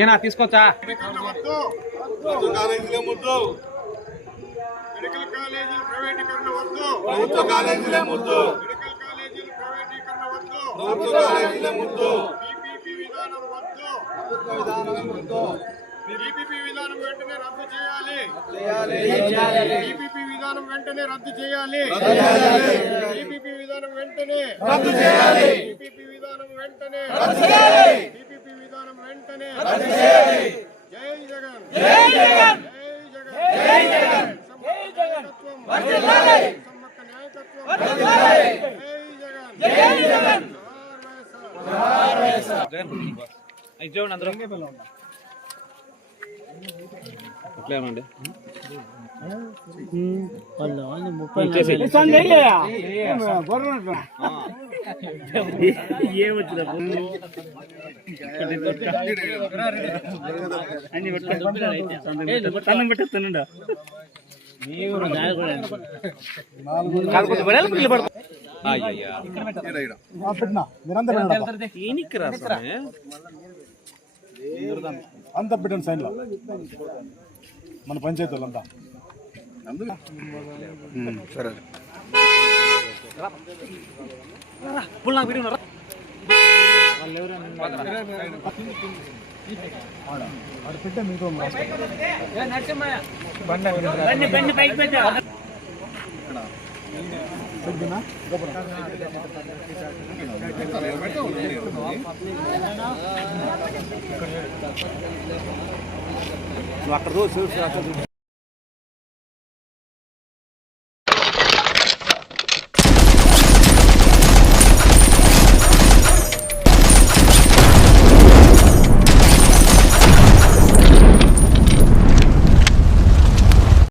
ఏనా తీసుకోవచ్చా? మెడికల్ కాలేజీల ప్రైవేటీకరణ వద్దు. ప్రభుత్వ కాలేజీలే ముద్దు. మెడికల్ కాలేజీల ప్రైవేటీకరణ వద్దు. ప్రభుత్వ కాలేజీలే ముద్దు. పీపీపీ విధానం వద్దు. ముద్దు. పీపీపీ విధానం వెంటనే రద్దు చేయాలి. పీపీపీ విధానం వెంటనే రద్దు చేయాలి. పీపీపీ విధానం వెంటనే రద్దు చేయాలి. పీపీపీ విధానం వెంటనే రద్దు చేయాలి. పీపీపీ విధానం వెంటనే రద్దు చేయాలి. జై జగన్. జై జగన్. జై జగన్. వర్ధిల్లాలి. సమ్మక్క నాయకత్వం. వర్ధిల్లాలి. జై జగన్. జై జగన్. చూడండి అందరూ ఎట్లేమండి పెట్టేస్తానండి అంత పెట్టండి సైన్ లో మన పంచాయతీ వాళ్ళంతా సరే పెట్టే మీకు బండి పైకి పెట్టా అక్కడ రోజు